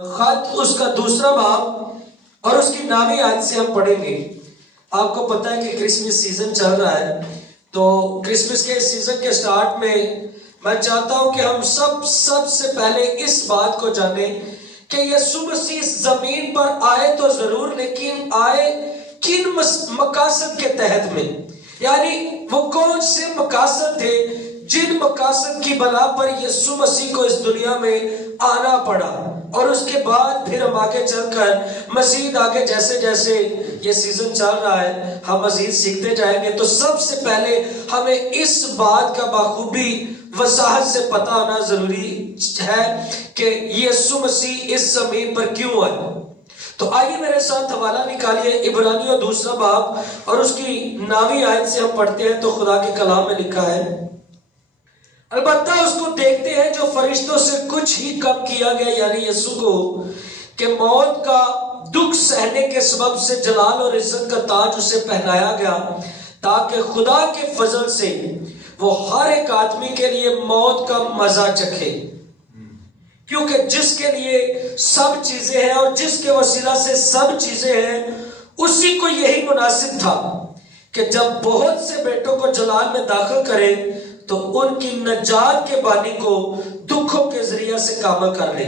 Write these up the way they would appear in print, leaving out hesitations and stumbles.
خط اس کا دوسرا باب اور اس کی نامی آیت سے ہم پڑھیں گے۔ آپ کو پتہ ہے کہ کرسمس سیزن چل رہا ہے، تو کرسمس کے سیزن کے سٹارٹ میں میں چاہتا ہوں کہ ہم سب سے پہلے اس بات کو جانیں کہ یسوع مسیح اس زمین پر آئے تو ضرور، لیکن آئے کن مقاصد کے تحت میں، یعنی وہ کون سے مقاصد تھے جن مقاصد کی بنا پر یسوع مسیح کو اس دنیا میں آنا پڑا۔ اور اس کے بعد پھر ہم آگے چل کر مزید آگے جیسے جیسے یہ سیزن چل رہا ہے ہم مزید سیکھتے جائیں گے۔ تو سب سے پہلے ہمیں اس بات کا بخوبی وضاحت سے پتہ ہونا ضروری ہے کہ یسوع مسیح اس زمین پر کیوں آئے۔ تو آئیے میرے ساتھ حوالہ نکالیے عبرانیوں دوسرا باب اور اس کی نامی آیت سے ہم پڑھتے ہیں۔ تو خدا کے کلام میں لکھا ہے، البتہ اس کو دیکھتے ہیں جو فرشتوں سے کچھ ہی کم کیا گیا، یعنی یسوع کو، کہ موت کا دکھ سہنے کے سبب سے جلال اور عزت کا تاج اسے پہنایا گیا، تاکہ خدا کے فضل سے وہ ہر ایک آدمی کے لیے موت کا مزہ چکھے، کیونکہ جس کے لیے سب چیزیں ہیں اور جس کے وسیلہ سے سب چیزیں ہیں، اسی کو یہی مناسب تھا کہ جب بہت سے بیٹوں کو جلال میں داخل کرے تو ان کی نجات کے بانی کو دکھوں کے ذریعہ سے کامل کر لے،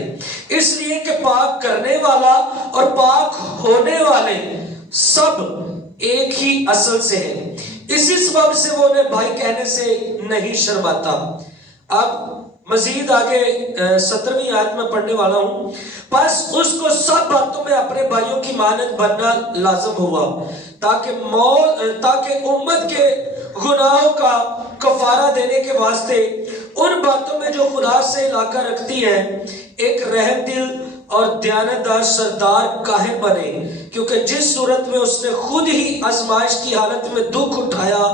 اس لیے کہ پاک کرنے والا اور پاک ہونے والے سب ایک ہی اصل سے ہیں، اسی سبب سے وہ انہیں بھائی کہنے سے نہیں شرماتا۔ اب مزید آگے 17ویں آیت میں پڑھنے والا ہوں، پس اس کو سب باتوں میں اپنے بھائیوں کی مانند بننا لازم ہوا، تاکہ امت کے گناہوں کا کفارہ دینے کے واسطے ان باتوں میں جو خدا سے علاقہ رکھتی ہیں ایک رحم دل اور دیانتدار سردار کاہن بنے، کیونکہ جس صورت میں اس نے خود ہی آزمائش کی حالت میں دکھ اٹھایا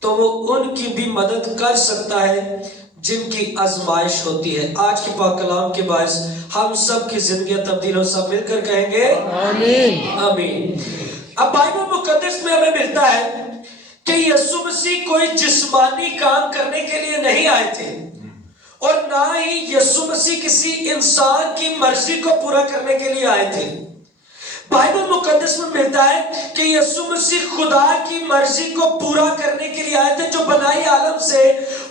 تو وہ ان کی بھی مدد کر سکتا ہے جن کی آزمائش ہوتی ہے۔ آج کی پاک کلام کے باعث ہم سب کی زندگیاں تبدیل ہو، سب مل کر کہیں گے آمین آمین۔ اب بائبل مقدس میں ہمیں ملتا ہے کہ یسوع مسیح کوئی جسمانی کام کرنے کے لیے نہیں آئے تھے، اور نہ ہی یسوع مسیح کسی انسان کی مرضی کو پورا کرنے کے لیے آئے تھے۔ بائبل مقدس میں ملتا ہے کہ یسوع مسیح خدا کی مرضی کو پورا کرنے کے لیے آئے تھے، جو بنائی عالم سے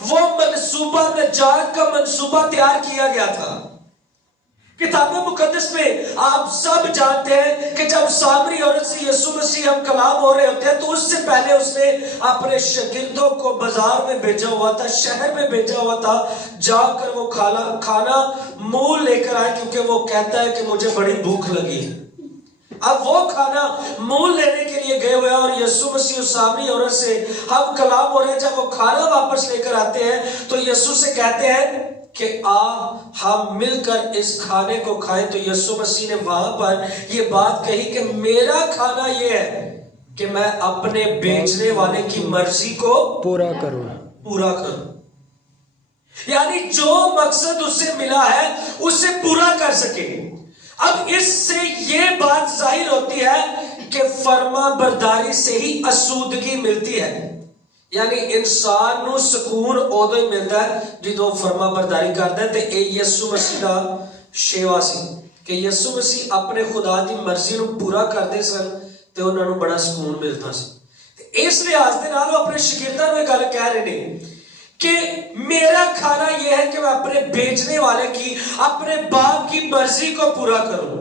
وہ منصوبہ نجات کا منصوبہ تیار کیا گیا تھا۔ کتاب مقدس میں آپ سب جانتے ہیں کہ جب سامری عورت سے یسوع مسیح ہم کلام ہو رہے ہوتے ہیں تو اس سے پہلے اس نے اپنے شاگردوں کو بازار میں بھیجا ہوا تھا، شہر میں بھیجا ہوا تھا، جا کر وہ کھانا مول لے کر آئے، کیونکہ وہ کہتا ہے کہ مجھے بڑی بھوک لگی۔ اب وہ کھانا مول لینے کے لیے گئے ہوئے ہیں، اور یسوع مسیح اس سامری عورت سے ہم کلام ہو رہے ہیں، جب وہ کھانا واپس لے کر آتے ہیں تو یسوع سے کہتے ہیں کہ ہم مل کر اس کھانے کو کھائیں۔ تو یسوع مسیح نے وہاں پر یہ بات کہی کہ میرا کھانا یہ ہے کہ میں اپنے بیچنے والے کی مرضی کو پورا کروں، یعنی جو مقصد اسے ملا ہے اسے پورا کر سکے۔ اب اس سے یہ بات ظاہر ہوتی ہے کہ فرما برداری سے ہی اسودگی ملتی ہے، یعنی انسان نو سکون ادو ہی ملتا ہے جدو فرما برداری کرتا ہے۔ تے یسوع مسیح دا شیوا سی کہ یسوع مسیح اپنے خدا دی مرضی نو پورا کرتے سن تے انہاں نو بڑا سکون ملتا سی۔ اس لحاظ دے نال اپنے شاگرداں نو گل کہہ رہے نے کہ میرا کھانا یہ ہے کہ میں اپنے بیچنے والے کی، اپنے باپ کی مرضی کو پورا کروں،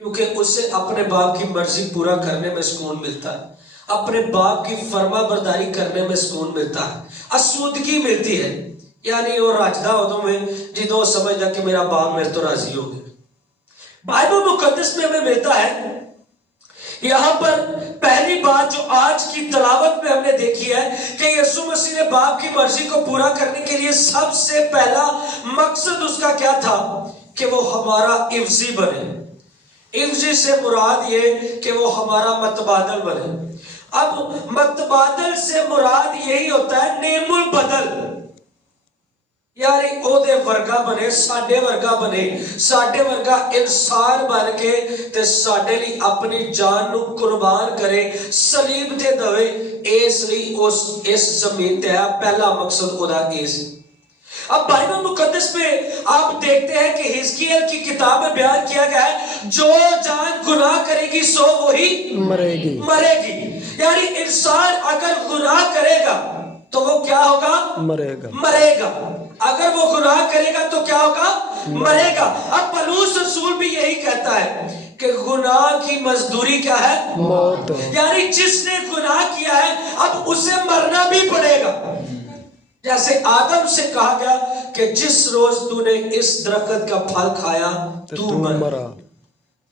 کیونکہ اسے اپنے باپ کی مرضی پورا کرنے میں سکون ملتا ہے، اپنے باپ کی فرما برداری کرنے میں سکون ملتا ہے، اسودگی ملتی ہے، یعنی وہ راجدہ ادو میں جدو وہ سمجھتا کہ میرا باپ میرے تو راضی ہو گیا۔ بائبل مقدس میں ہمیں ملتا ہے یہاں پر پہلی بات جو آج کی تلاوت میں ہم نے دیکھی ہے کہ یسوع مسیح نے باپ کی مرضی کو پورا کرنے کے لیے سب سے پہلا مقصد اس کا کیا تھا کہ وہ ہمارا عوضی بنے۔ عوضی سے مراد یہ کہ وہ ہمارا متبادل بنے۔ اب متبادل سے مراد یہی ہوتا ہے نعم البدل، یعنی او دے ورگا بنے، ساڈے ورگا بنے، ساڈے ورگا انسان بن کے تے ساڈے لی اپنی جان نو قربان کرے، صلیب تے دوے، اس لی اس زمین تے ہے پہلا مقصد او دا اس۔ اب بائبل مقدس میں آپ دیکھتے ہیں کہ حزقیل کی کتاب میں بیان کیا گیا ہے جو جان گناہ کرے گی سو وہی مرے گی. یعنی انسان اگر گناہ کرے گا تو وہ کیا ہوگا؟ مرے گا. اگر وہ گناہ کرے گا تو کیا ہوگا؟ مرے گا. اب پولس رسول بھی یہی کہتا ہے کہ گناہ کی مزدوری کیا ہے؟ موت. یعنی جس نے گناہ کیا ہے اب اسے مرنا بھی پڑے گا. جیسے آدم سے کہا گیا کہ جس روز تو نے اس درخت کا پھل کھایا تو مرا.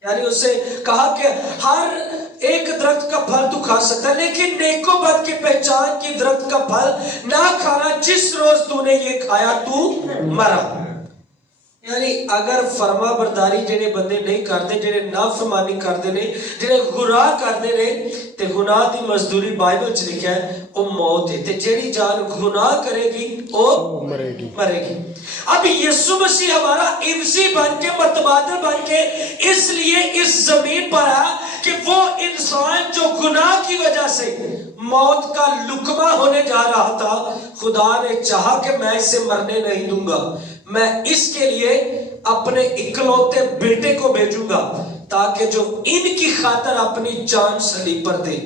یعنی اسے کہا کہ ہر ایک درخت کا پھل تو کھا سکتا ہے لیکن نیک و بد کی پہچان کی درخت کا پھل نہ کھانا، جس روز تو نے یہ کھایا تو مرا. یعنی اگر فرما برداری جڑے بندے نہیں کرتے، جڑے نافرمانی کرتے نے، جڑے گناہ کرتے نے، تے گناہ دی مزدوری بائبل چ لکھا ہے وہ موت ہے. تے جڑی جان گناہ کرے گی وہ مرے گی. اب یسوع مسیح ہمارا عوضی بن کے، متبادل بن کے اس لیے اس زمین پر آیا کہ وہ انسان جو گناہ کی وجہ سے موت کا لقمہ ہونے جا رہا تھا، خدا نے چاہا کہ میں اسے مرنے نہیں دوں گا، میں اس کے لیے اپنے اکلوتے بیٹے کو بھیجوں گا تاکہ جو ان کی خاطر اپنی جان صلیب پر دے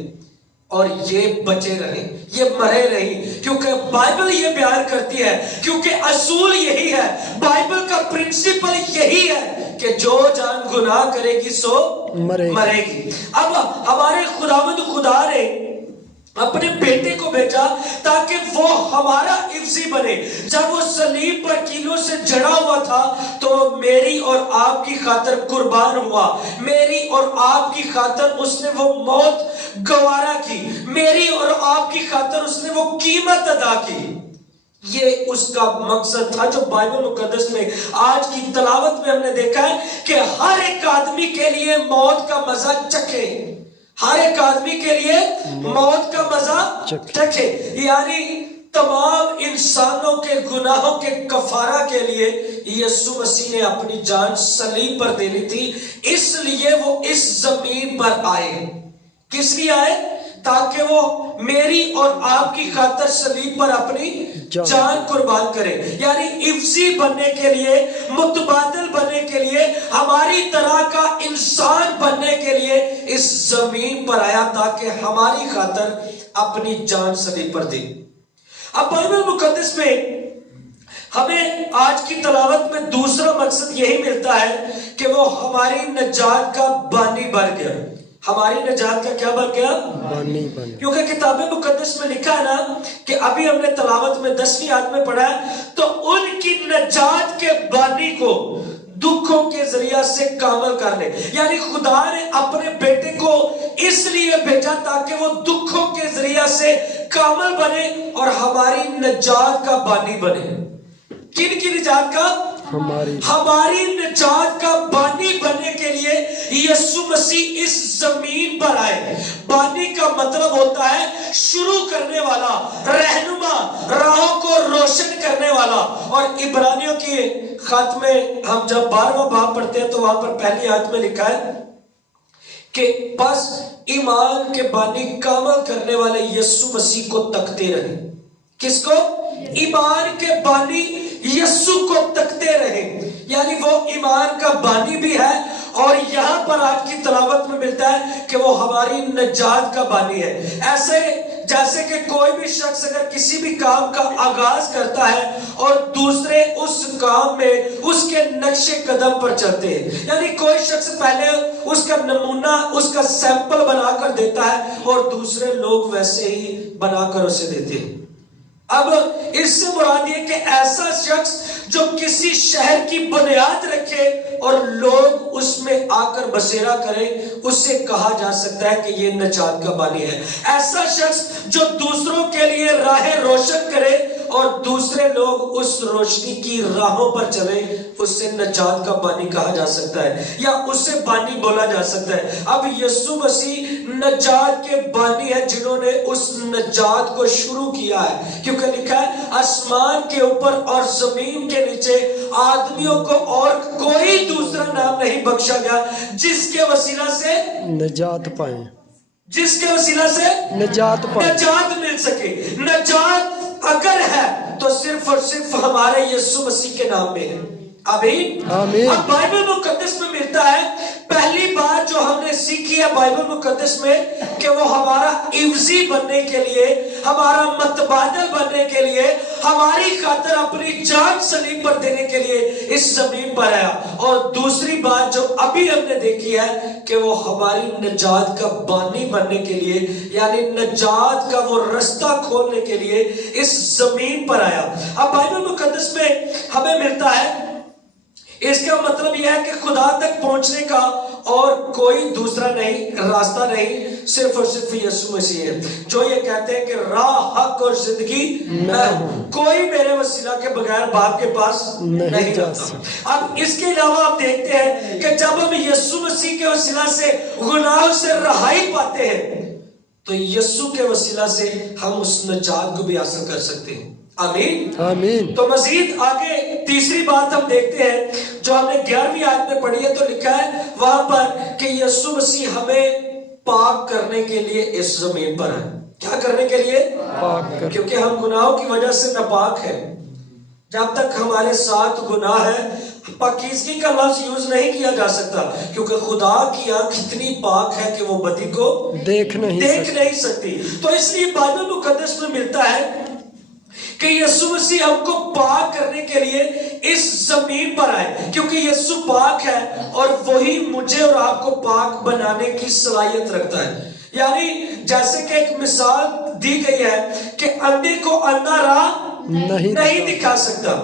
اور یہ بچے رہیں، یہ مرے نہیں. کیونکہ بائبل یہ بیان کرتی ہے، کیونکہ اصول یہی ہے، بائبل کا پرنسپل یہی ہے کہ جو جان گناہ کرے گی سو مرے گی. اب ہمارے خداوند خدا نے اپنے بیٹے کو بھیجا تاکہ وہ ہمارا عوضی بنے. جب وہ صلیب پر کیلوں سے جڑا ہوا تھا تو میری اور آپ کی خاطر قربان ہوا، میری اور آپ کی خاطر اس نے وہ موت گوارا کی، میری اور آپ کی خاطر اس نے وہ قیمت ادا کی. یہ اس کا مقصد تھا جو بائبل مقدس میں آج کی تلاوت میں ہم نے دیکھا ہے کہ ہر ایک آدمی کے لیے موت کا مزہ چکھے، ہر ایک آدمی کے لیے موت کا مزہ چکھے. یعنی تمام انسانوں کے گناہوں کے کفارہ کے لیے یسوع مسیح نے اپنی جان صلیب پر دینی تھی، اس لیے وہ اس زمین پر آئے. کس لیے آئے؟ تاکہ وہ میری اور آپ کی خاطر صلیب پر اپنی جان قربان کرے. یعنی عوضی بننے کے لیے، متبادل بننے کے لیے، ہماری طرح کا انسان بننے کے لیے اس زمین پر آیا تاکہ ہماری خاطر اپنی جان صلیب پر دے. اب بائبل مقدس میں ہمیں آج کی تلاوت میں دوسرا مقصد یہی ملتا ہے کہ وہ ہماری نجات کا بانی بن گیا. ہماری نجات کا کیا بن گیا؟ بانی بن. کیونکہ کتاب مقدس میں لکھا ہے نا کہ ابھی ہم نے تلاوت میں 10ویں آیت میں پڑھا ہے تو ان کی نجات کے بانی کو دکھوں کے ذریعہ سے کامل کر لے. یعنی خدا نے اپنے بیٹے کو اس لیے بھیجا تاکہ وہ دکھوں کے ذریعہ سے کامل بنے اور ہماری نجات کا بانی بنے. کن کی نجات کا؟ ہماری نجات کا بانی بننے کے لیے یسوع مسیح اس زمین پر آئے. بانی کا مطلب ہوتا ہے شروع کرنے والا، رہنما، راہوں کو روشن کرنے والا. اور عبرانیوں کے خط میں ہم جب 12واں باب پڑھتے ہیں تو وہاں پر پہلی آیت میں لکھا ہے کہ بس ایمان کے بانی کامل کرنے والے یسوع مسیح کو تکتے رہے. کس کو؟ ایمان کے بانی یسوع کو تکتے رہے. یعنی وہ ایمان کا بانی بھی ہے اور یہاں پر آج کی تلاوت میں ملتا ہے کہ وہ ہماری نجات کا بانی ہے. ایسے جیسے کہ کوئی بھی شخص اگر کسی بھی کام کا آغاز کرتا ہے اور دوسرے اس کام میں اس کے نقش قدم پر چلتے ہیں. یعنی کوئی شخص پہلے اس کا نمونہ، اس کا سیمپل بنا کر دیتا ہے اور دوسرے لوگ ویسے ہی بنا کر اسے دیتے ہیں. اب اس سے مراد یہ کہ ایسا شخص جو کسی شہر کی بنیاد رکھے اور لوگ اس میں آ کر بسیرا کرے، اس سے کہا جا سکتا ہے کہ یہ نجات کا بانی ہے. ایسا شخص جو دوسروں کے لیے راہیں روشن کرے اور دوسرے لوگ اس روشنی کی راہوں پر چلے، اس سے نجات کا بانی کہا جا سکتا ہے یا اس سے بانی بولا جا سکتا ہے. اب یسوع مسیح نجات کے بانی ہے جنہوں نے اس نجات کو شروع کیا ہے. کیونکہ لکھا ہے آسمان کے اوپر اور زمین کے نیچے آدمیوں کو اور کوئی دوسرا نام نہیں بخشا گیا جس کے وسیلہ سے نجات پائیں، جس کے وسیلہ سے نجات مل سکے. نجات اگر ہے تو صرف اور صرف ہمارے یسوع مسیح کے نام میں ہے. آمین. اب بائبل مقدس میں ملتا ہے پہلی بات جو ہم نے سیکھی ہے بائبل مقدس میں کہ وہ ہمارا عوضی بننے کے لیے, ہمارا متبادل بننے کے لیے, ہماری خاطر اپنی جان صلیب پر دینے کے لیے اس زمین پر آیا. اور دوسری بات جو ابھی ہم نے دیکھی ہے کہ وہ ہماری نجات کا بانی بننے کے لیے, یعنی نجات کا وہ رستہ کھولنے کے لیے اس زمین پر آیا. اب بائبل مقدس میں ہمیں ملتا ہے, اس کا مطلب یہ ہے کہ خدا تک پہنچنے کا اور کوئی دوسرا نہیں, راستہ نہیں, صرف اور صرف یسوع مسیح ہے. جو یہ کہتے ہیں کہ راہ, حق اور زندگی میں کوئی میرے وسیلہ کے بغیر باپ کے پاس نہیں جاتا. اب اس کے علاوہ آپ دیکھتے ہیں کہ جب ہم یسوع مسیح کے وسیلہ سے گناہوں سے رہائی پاتے ہیں تو یسوع کے وسیلہ سے ہم اس نجات کو بھی حاصل کر سکتے ہیں. آمین. تو مزید آگے تیسری بات ہم دیکھتے ہیں جو ہم نے 11ویں آیت میں پڑھی ہے, تو لکھا ہے وہاں پر کہ یسوع مسیح ہمیں پاک کرنے کے لیے اس زمین پر ہے. کیا کرنے کے لیے؟ کیونکہ ہم گناہوں کی وجہ سے ناپاک ہیں. جب تک ہمارے ساتھ گناہ ہے پاکیزگی کا لفظ یوز نہیں کیا جا سکتا, کیونکہ خدا کی آنکھ اتنی پاک ہے کہ وہ بدی کو دیکھ نہیں سکتی. تو اس لیے بائبل مقدس میں ملتا ہے کہ یسوع مسیح ہم کو پاک کرنے کے لیے اس زمین پر آئے, کیونکہ یسوع پاک ہے اور وہی مجھے اور آپ کو پاک بنانے کی صلاحیت رکھتا ہے. یعنی جیسے کہ ایک مثال دی گئی ہے کہ اندھے کو اندھا راہ نہیں دکھا سکتا,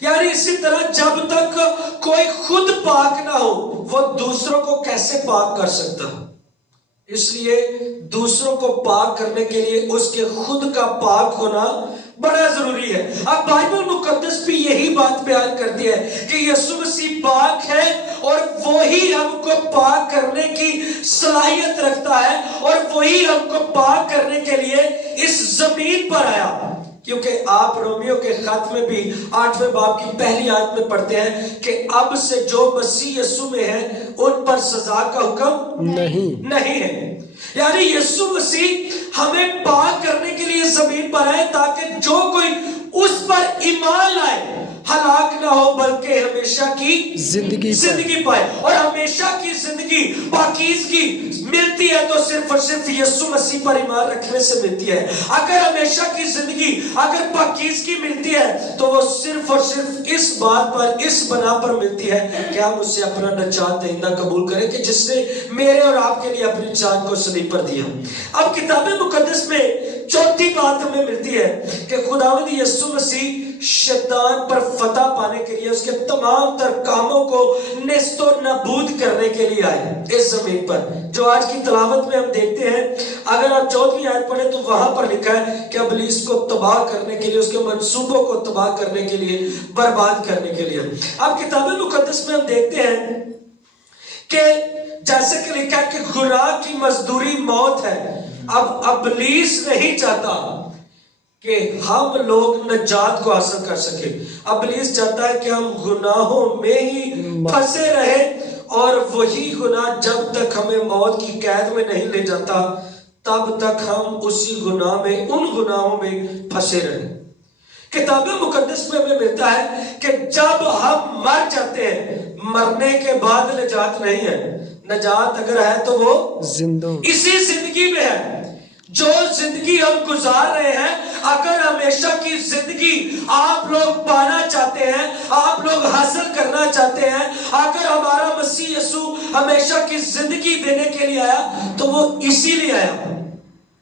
یعنی اسی طرح جب تک کوئی خود پاک نہ ہو وہ دوسروں کو کیسے پاک کر سکتا. اس لیے دوسروں کو پاک کرنے کے لیے اس کے خود کا پاک ہونا بڑا ضروری ہے. اب بائبل مقدس بھی یہی بات بیان کرتی ہے کہ یسوع مسیح پاک ہے اور وہی ہم کو پاک کرنے کی صلاحیت رکھتا ہے, اور وہی ہم کو پاک کرنے کے لیے اس زمین پر آیا. کیونکہ آپ رومیو کے خط میں بھی 8ویں باب کی پہلی آیت میں پڑھتے ہیں کہ اب سے جو مسیح یسوع میں ہے ان پر سزا کا حکم نہیں ہے. یعنی یسوع مسیح ہمیں پاک کرنے کے لیے زمین پر آئے تاکہ جو کوئی اس پر ایمان لائے ہلاک نہ ہو بلکہ ہمیشہ کی زندگی پائے. اور ہمیشہ کی زندگی, پاکیزگی ملتی ہے تو صرف اور صرف یسوع مسیح پر ایمان رکھنے سے ملتی ہے. اگر ہمیشہ کی زندگی, اگر پاکیزگی ملتی ہے تو وہ صرف اور صرف اس بات پر, اس بنا پر ملتی ہے کہ ہم اسے اپنا نجات دہندہ قبول کریں کہ جس نے میرے اور آپ کے لیے اپنی جان کو صلیب پر دیا. اب کتاب مقدس میں چوتھی بات ہمیں ملتی ہے کہ خداوند یسوع مسیح شیطان پر فتح پانے کے لیے, اس کے تمام تر کاموں کو نیست و نابود کرنے کے لیے آئے اس زمین پر. جو آج کی تلاوت میں ہم دیکھتے ہیں, اگر آپ 14ویں آیت پڑھیں تو وہاں پر لکھا ہے کہ ابلیس کو تباہ کرنے کے لیے, اس کے منصوبوں کو تباہ کرنے کے لیے, برباد کرنے کے لیے. اب کتاب مقدس میں ہم دیکھتے ہیں کہ جیسے کہ لکھا ہے کہ گناہ کی مزدوری موت ہے. اب ابلیس نہیں چاہتا کہ ہم لوگ نجات کو حاصل کر سکیں. ابلیس چاہتا ہے کہ ہم گناہوں میں ہی پھنسے رہیں اور وہی گناہ جب تک ہمیں موت کی قید میں نہیں لے جاتا تب تک ہم اسی گناہ میں, ان گناہوں میں پھنسے رہیں. کتاب مقدس میں ہمیں ملتا ہے کہ جب ہم مر جاتے ہیں, مرنے کے بعد نجات نہیں ہے. نجات اگر ہے تو وہ اسی زندگی میں ہے. جو زندگی ہم گزار رہے ہیں, اگر ہمیشہ کی زندگی آپ لوگ پانا چاہتے ہیں, آپ لوگ حاصل کرنا چاہتے ہیں, اگر ہمارا مسیح یسوع ہمیشہ کی زندگی دینے کے لیے آیا تو وہ اسی لیے آیا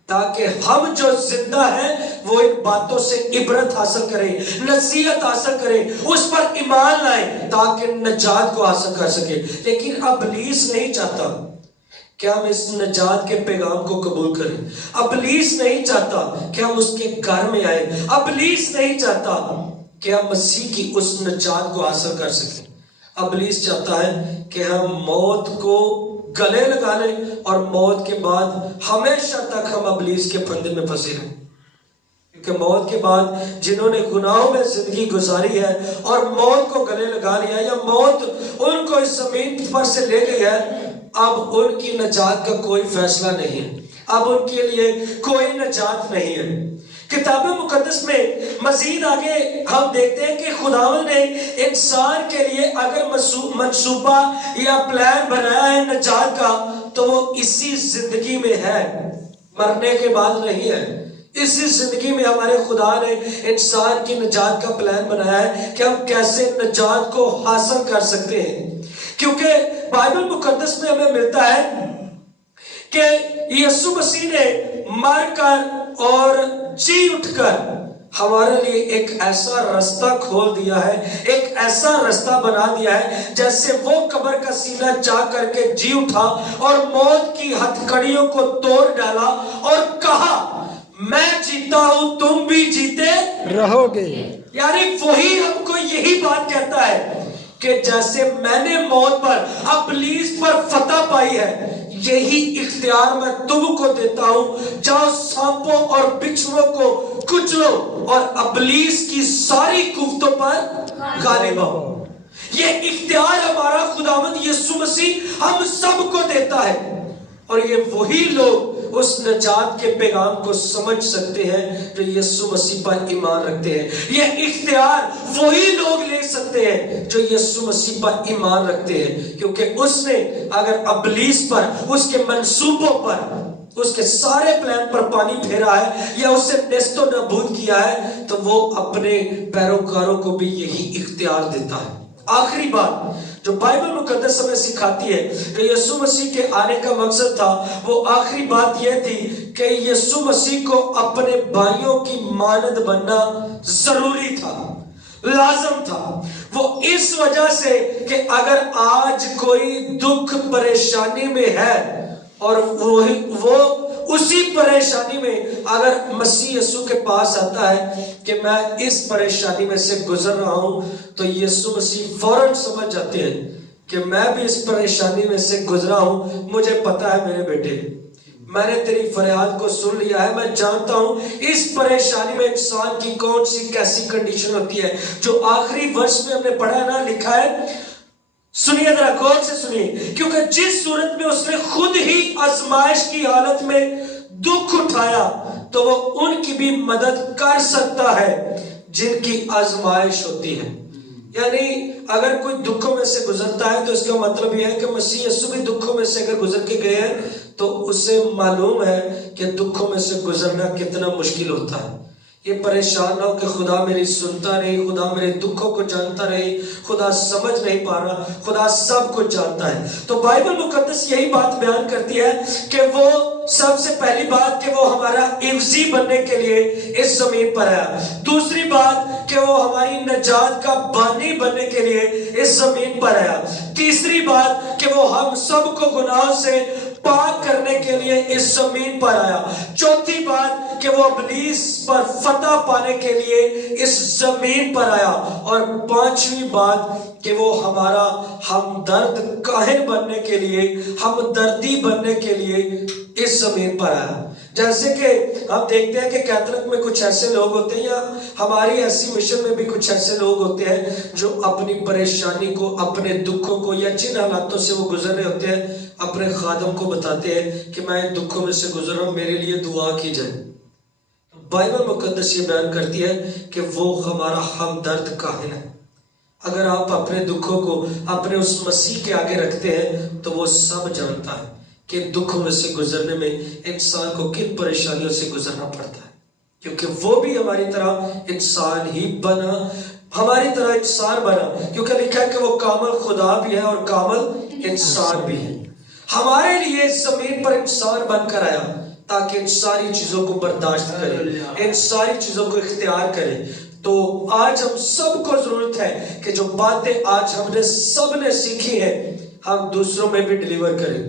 تاکہ ہم جو زندہ ہیں وہ ان باتوں سے عبرت حاصل کریں, نصیحت حاصل کریں, اس پر ایمان لائیں تاکہ نجات کو حاصل کر سکیں. لیکن ابلیس نہیں چاہتا کہ ہم اس نجات کے پیغام کو قبول کریں. ابلیس نہیں چاہتا کہ ہم اس کے گھر میں آئیں. ابلیس نہیں چاہتا کہ ہم مسیح کی اس نجات کو حاصل کر سکیں. ابلیس چاہتا ہے کہ ہم موت کو گلے لگا لیں اور موت کے بعد ہمیشہ تک ہم ابلیس کے پھندے میں پھنسے رہیں. کیونکہ موت کے بعد جنہوں نے گناہوں میں زندگی گزاری ہے اور موت کو گلے لگا لیا یا موت ان کو اس زمین پر سے لے گئی ہے, اب ان کی نجات کا کوئی فیصلہ نہیں ہے, اب ان کے لیے کوئی نجات نہیں ہے. کتاب مقدس میں مزید آگے ہم دیکھتے ہیں کہ خداوند نے انسان کے لیے اگر منصوبہ یا پلان بنایا ہے نجات کا تو وہ اسی زندگی میں ہے، مرنے کے بعد نہیں ہے۔ اسی زندگی میں ہمارے خدا نے انسان کی نجات کا پلان بنایا ہے کہ ہم کیسے نجات کو حاصل کر سکتے ہیں، کیونکہ بائبل مقدس میں ہمیں ملتا ہے کہ یسوع مسیح نے مر کر اور جی اٹھ کر ہمارے لیے ایک ایسا رستہ کھول دیا ہے، ایک ایسا رستہ بنا دیا ہے جیسے وہ قبر کا سینہ چاک کر کے جی اٹھا اور موت کی ہتھکڑیوں کو توڑ ڈالا اور کہا میں جیتا ہوں تم بھی جیتے رہو گے۔ یعنی وہی ہم کو یہی بات کہتا ہے کہ جیسے میں نے موت پر ابلیس پر فتح پائی ہے، یہی اختیار میں تم کو دیتا ہوں، جاؤ سانپوں اور بچھوؤں کو کچلو اور ابلیس کی ساری قوتوں پر غالب ہو۔ یہ اختیار ہمارا خداوند یسوع مسیح ہم سب کو دیتا ہے، اور یہ وہی لوگ اس نجات کے پیغام کو سمجھ سکتے ہیں جو یسوع مسیح پر ایمان رکھتے ہیں۔ یہ اختیار وہی لوگ لے سکتے ہیں جو یسوع مسیح پر ایمان رکھتے ہیں، کیونکہ اس نے اگر ابلیس پر، اس کے منصوبوں پر، اس کے سارے پلان پر پانی پھیرا ہے یا اسے نیست و نابود کیا ہے تو وہ اپنے پیروکاروں کو بھی یہی اختیار دیتا ہے۔ آخری بات جو بائبل مقدس ہمیں سکھاتی ہے کہ یسوع مسیح کے آنے کا مقصد تھا، وہ آخری بات یہ تھی کہ یسوع مسیح کو اپنے بھائیوں کی مانند بننا ضروری تھا، لازم تھا۔ وہ اس وجہ سے کہ اگر آج کوئی دکھ پریشانی میں ہے اور وہ اسی پریشانی میں اگر مسیح یسوع کے پاس آتا ہے کہ میں اس پریشانی میں سے گزر رہا ہوں، تو یسوع مسیح فوراً سمجھ جاتے ہیں کہ میں بھی اس پریشانی میں سے گزرا ہوں، مجھے پتا ہے میرے بیٹے، میں نے تیری فریاد کو سن لیا ہے، میں جانتا ہوں اس پریشانی میں انسان کی کون سی کیسی کنڈیشن ہوتی ہے۔ جو آخری ورس میں ہم نے پڑھا ہے نا، لکھا ہے، سنیے ذرا غور سے سنیے، کیونکہ جس صورت میں اس نے خود ہی آزمائش کی حالت میں دکھ اٹھایا تو وہ ان کی بھی مدد کر سکتا ہے جن کی آزمائش ہوتی ہے۔ یعنی اگر کوئی دکھوں میں سے گزرتا ہے تو اس کا مطلب یہ ہے کہ مسیح یسوع بھی دکھوں میں سے اگر گزر کے گئے ہیں تو اسے معلوم ہے کہ دکھوں میں سے گزرنا کتنا مشکل ہوتا ہے۔ یہ پریشان نہ ہو کہ خدا میری سنتا نہیں، خدا میرے دکھوں کو جانتا نہیں، خدا سمجھ نہیں پا رہا، خدا سب کچھ جانتا ہے۔ تو بائبل مقدس یہی بات بیان کرتی ہے کہ وہ سب سے پہلی بات کہ وہ ہمارا عوضی بننے کے لیے اس زمین پر آیا، دوسری بات کہ وہ ہماری نجات کا بانی بننے کے لیے اس زمین پر آیا، تیسری بات کہ وہ ہم سب کو گناہوں سے پاک کرنے کے لیے اس زمین پر آیا، چوتھی بات کہ وہ ابلیس پر فتح پانے کے لیے اس زمین پر آیا، اور پانچویں بات کہ وہ ہمارا ہمدرد کاہن بننے کے لیے، ہمدردی بننے کے لیے اس زمین پر آیا۔ جیسے کہ ہم دیکھتے ہیں کہ کیتھولک میں کچھ ایسے لوگ ہوتے ہیں، یا ہماری ایسی مشن میں بھی کچھ ایسے لوگ ہوتے ہیں جو اپنی پریشانی کو، اپنے دکھوں کو، یا جن حالاتوں سے وہ گزر رہے ہوتے ہیں اپنے خادم کو بتاتے ہیں کہ میں دکھوں میں سے گزر رہا ہوں، میرے لیے دعا کی جائے۔ بائبل مقدس یہ بیان کرتی ہے کہ وہ ہمارا ہمدرد کاہن ہے۔ اگر آپ اپنے دکھوں کو اپنے اس مسیح کے آگے رکھتے ہیں تو وہ سب جانتا ہے کہ دکھوں میں سے گزرنے میں انسان کو کن پریشانیوں سے گزرنا پڑتا ہے، کیونکہ وہ بھی ہماری طرح انسان ہی بنا، ہماری طرح انسان بنا، کیونکہ لکھا ہے کہ وہ کامل خدا بھی ہے اور کامل انسان بھی ہے۔ ہمارے لیے اس زمین پر انسان بن کر آیا تاکہ ان ساری چیزوں کو برداشت کرے، ان ساری چیزوں کو اختیار کرے۔ تو آج ہم سب کو ضرورت ہے کہ جو باتیں آج ہم نے سب نے سیکھی ہیں ہم دوسروں میں بھی ڈیلیور کریں،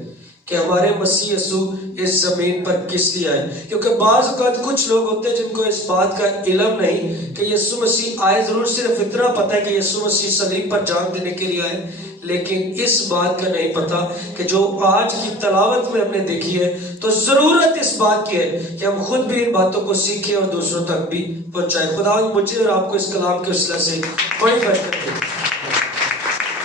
کہ ہمارے مسیح یسوع اس زمین پر کس لیے آئے۔ کیونکہ بعض اوقات کچھ لوگ ہوتے ہیں جن کو اس بات کا علم نہیں کہ یسوع مسیح آئے، ضرور صرف اتنا پتہ ہے کہ یسوع مسیح صلیب پر جان دینے کے لیے آئے، لیکن اس بات کا نہیں پتا کہ جو آج کی تلاوت میں ہم نے دیکھی ہے، تو ضرورت اس بات کی ہے کہ ہم خود بھی ان باتوں کو سیکھیں اور دوسروں تک بھی پہنچائیں۔ خدا مجھے اور آپ کو اس کلام کے وسیلہ سے بڑی برکت دے۔